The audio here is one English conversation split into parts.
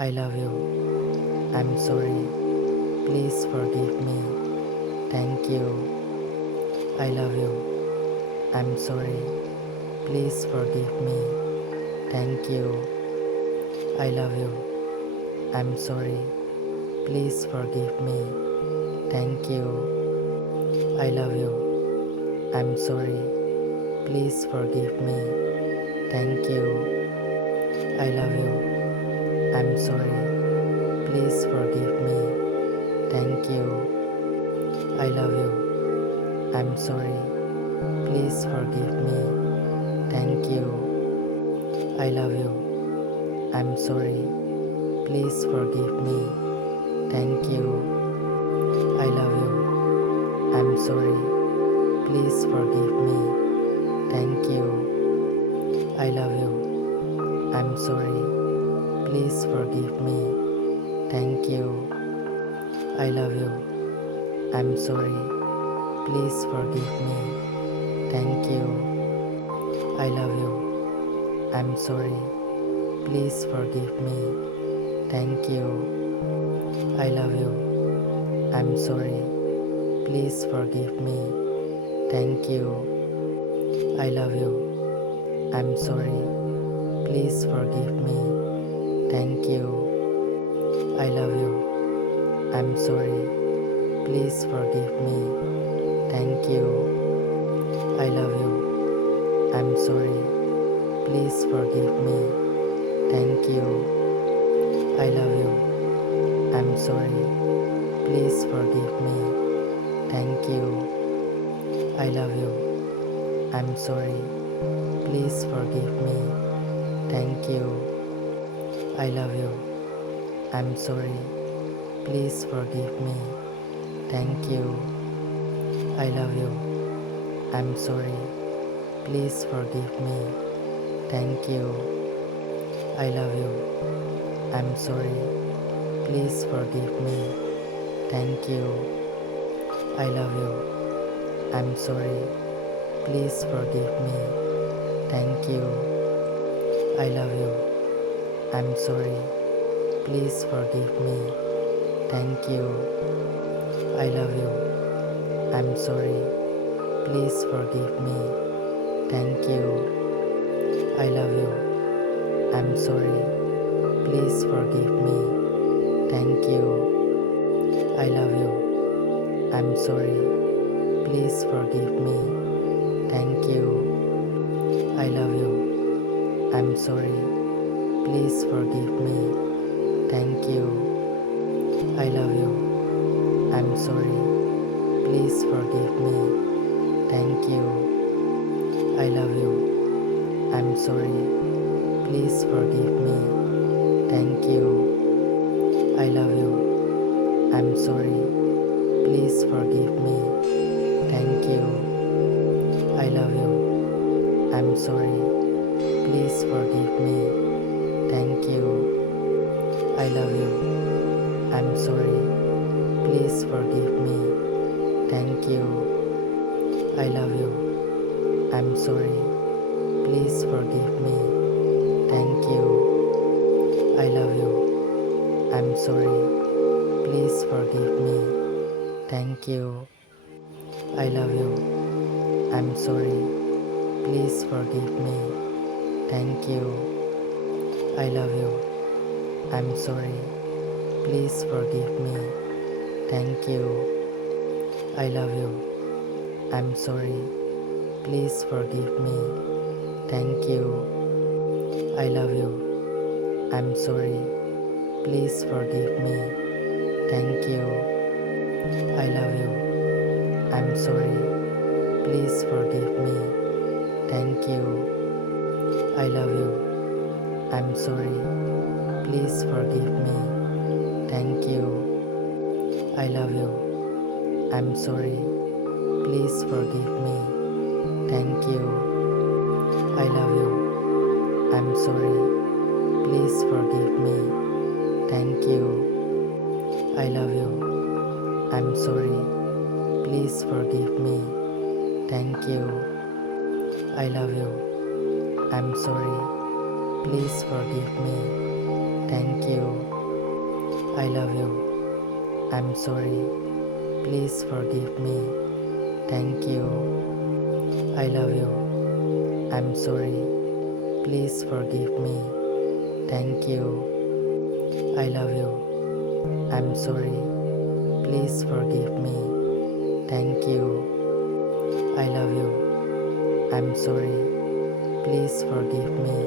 I love you. I'm sorry. Please forgive me. Thank you. I love you. I'm sorry. Please forgive me. Thank you. I love you. I'm sorry. Please forgive me. Thank you. I love you. I'm sorry. Please forgive me. Thank you. I love you. I'm sorry. Please forgive me. Thank you. I love you. I'm sorry. Please forgive me. Thank you. I love you. I'm sorry. Please forgive me. Thank you. I love you. I'm sorry. Please forgive me. Thank you. I love you. I'm sorry. Please forgive me. Thank you. I love you. I'm sorry. Please forgive me. Thank you. I love you. I'm sorry. Please forgive me. Thank you. I love you. I'm sorry. Please forgive me. Thank you. I love you. I'm sorry. Please forgive me. Thank you. I love you. I'm sorry. Please forgive me. Thank you. I love you. I'm sorry. Please forgive me. Thank you. I love you. I'm sorry. Please forgive me. Thank you. I love you. I'm sorry. Please forgive me. Thank you. I love you. I'm sorry. Please forgive me. Thank you. I love you. I'm sorry. Please forgive me. Thank you. I love you. I'm sorry. Please forgive me. Thank you. I love you. I'm sorry. Please forgive me. Thank you. I love you. I'm sorry. Please forgive me. Thank you. I love you. I'm sorry. Please forgive me. Thank you. I love you. I'm sorry. Please forgive me. Thank you. I love you. I'm sorry. Please forgive me. Thank you. I love you. I'm sorry. Please forgive me. Thank you. I love you. I'm sorry. Please forgive me. Thank you. I love you. I'm sorry. Please forgive me. Thank you. I love you. I'm sorry. Please forgive me. Thank you. I love you. I'm sorry. Please forgive me. Thank you. I love you. I'm sorry. Please forgive me. Thank you. I love you. I'm sorry. Please forgive me. Thank you. I love you. I'm sorry. Please forgive me. Thank you. I love you. I'm sorry. Please forgive me. Thank you. I love you. I'm sorry. Please forgive me. Thank you. I love you. I'm sorry. Please forgive me. Thank you. I love you. I'm sorry. Please forgive me. Thank you. I love you. I'm sorry. Please forgive me. Thank you. I love you. I'm sorry. Please forgive me. Thank you. I love you. I'm sorry. Please forgive me. Thank you. I love you. I'm sorry. Please forgive me. Thank you. I love you. I'm sorry. Please forgive me. Thank you. I love you. I'm sorry. Please forgive me. Thank you. I love you. I'm sorry. Please forgive me. Thank you. I love you. I'm sorry. Please forgive me. Thank you. I love you. I'm sorry. Please forgive me. Thank you. I love you. I'm sorry. Please forgive me.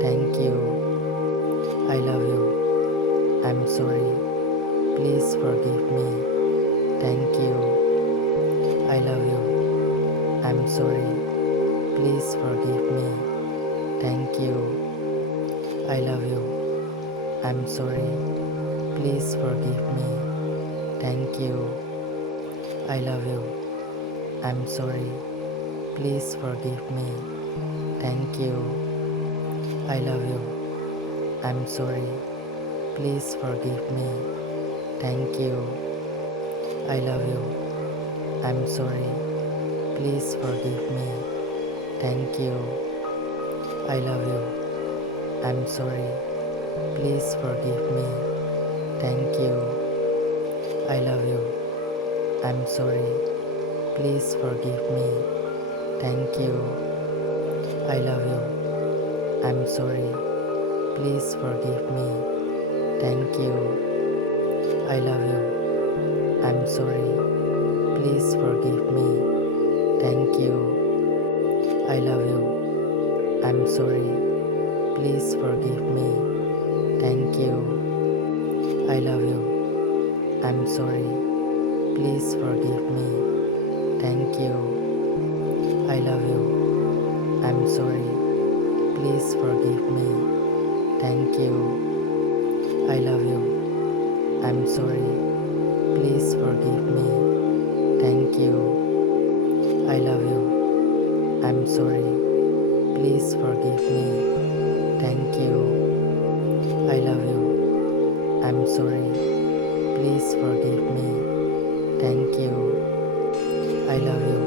Thank you. I love you. I'm sorry. Please forgive me. Thank you. I love you. I'm sorry. Please forgive me. Thank you. I love you. I'm sorry. Please forgive me. Thank you. I love you. I'm sorry. Please forgive me. Thank you. I love you. I'm sorry. Please forgive me. Thank you. I love you. I'm sorry. Please forgive me. Thank you. I love you. I'm sorry. Please forgive me. Thank you. I love you. I'm sorry. Please forgive me. Thank you. I love you. I'm sorry. Please forgive me. Thank you. I love you. I'm sorry. Please forgive me. Thank you. I love you. I'm sorry. Please forgive me. Thank you. I love you. I'm sorry. Please forgive me. Thank you. I love you. I'm sorry. Please forgive me. Thank you. I love you. I'm sorry. Please forgive me. Thank you. I love you. I'm sorry. Please forgive me. Thank you. I love you. I'm sorry. Please forgive me. Thank you. I love you.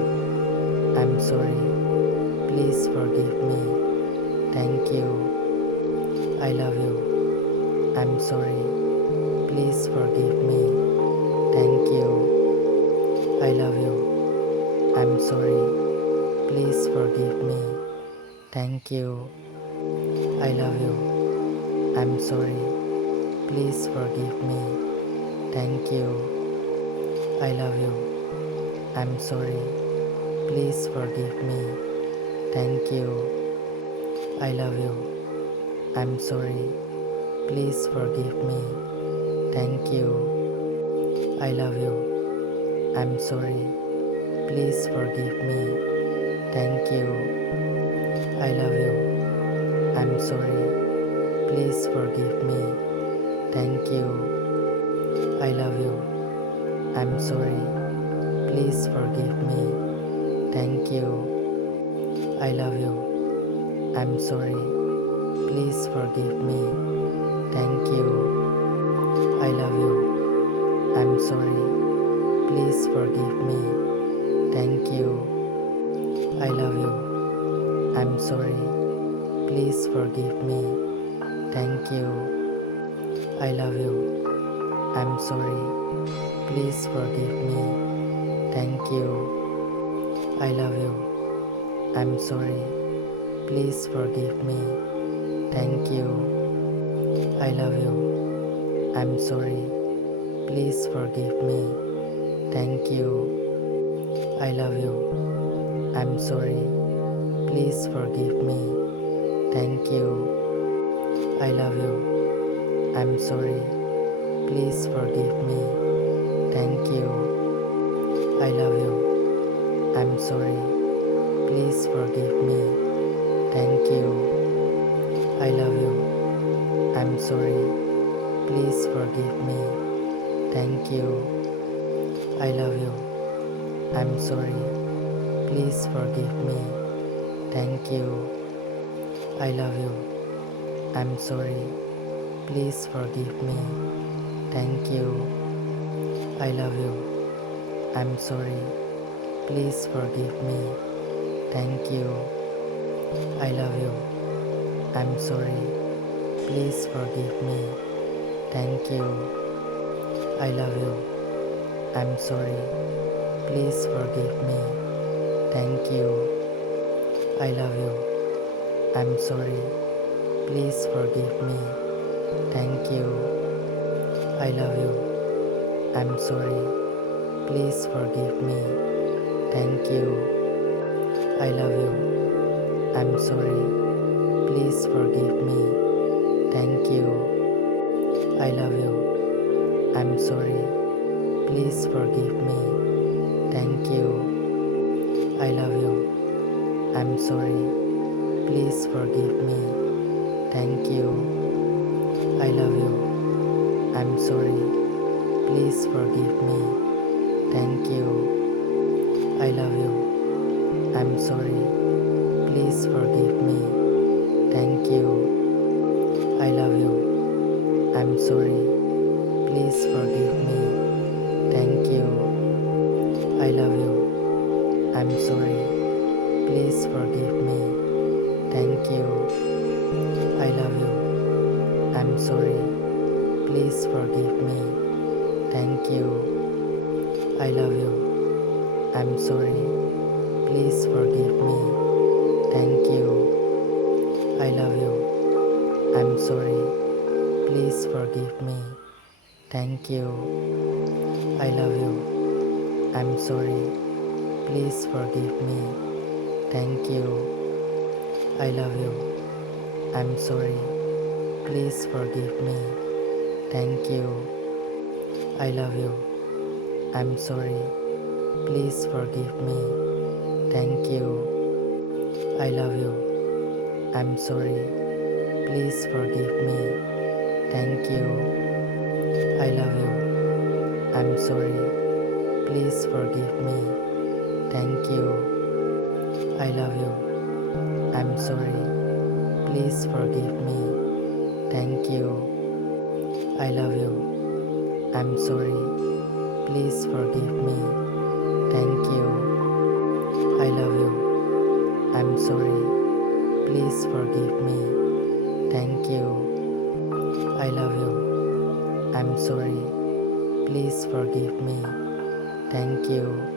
I'm sorry. Please forgive me. Thank you. I love you. I'm sorry. Please forgive me. Thank you. I love you. I'm sorry. Please forgive me. Thank you. I love you. I'm sorry. Please forgive me. Thank you. I love you. I'm sorry. Please forgive me. Thank you. I love you. I'm sorry. Please forgive me. Thank you. I love you. I'm sorry. Please forgive me. Thank you. I love you. I'm sorry. Please forgive me. Thank you. I love you. I'm sorry. Please forgive me. Thank you. I love you. I'm sorry. Please forgive me. Thank you. I love you. I'm sorry. Please forgive me. Thank you. I love you. I'm sorry. Please forgive me. Thank you. I love you. I'm sorry. Please forgive me. Thank you. I love you. I'm sorry. Please forgive me. Thank you. I love you. I'm sorry. Please forgive me. Thank you. I love you. I'm sorry. Please forgive me. Thank you. I love you. I'm sorry. Please forgive me. Thank you. I love you. I'm sorry. Please forgive me. Thank you. I love you. I'm sorry. Please forgive me. Thank you. I love you. I'm sorry. Please forgive me. Thank you. I love you. I'm sorry. Please forgive me. Thank you. I love you. I'm sorry. Please forgive me. Thank you. I love you. I'm sorry. Please forgive me. Thank you. I love you. I'm sorry. Please forgive me. Thank you. I love you. I'm sorry. Please forgive me. Thank you. I love you. I'm sorry. Please forgive me. Thank you. I love you. I'm sorry. Please forgive me. Thank you. I love you. I'm sorry. Please forgive me. Thank you. I love you. I'm sorry. Please forgive me. Thank you. I love you. I'm sorry. Please forgive me. Thank you. I love you. I'm sorry. Please forgive me. Thank you. I love you. I'm sorry. Please forgive me. Thank you. I love you. I'm sorry. Please forgive me. Thank you. I love you. I'm sorry. Please forgive me. Thank you. I love you. I'm sorry. Please forgive me. Thank you. I love you. I'm sorry. Please forgive me. Thank you. I love you. I'm sorry. Please forgive me. Thank you. I love you. I'm sorry. Please forgive me. Thank you. I love you. I'm sorry. Please forgive me. Thank you. I love you. I'm sorry. Please forgive me. Thank you. I love you. I'm sorry. Please forgive me. Thank you. I love you. I'm sorry. Please forgive me. Thank you. I love you. I'm sorry. Please forgive me. Thank you. I love you. I'm sorry. Please forgive me. Thank you. I love you. I'm sorry. Please forgive me. Thank you.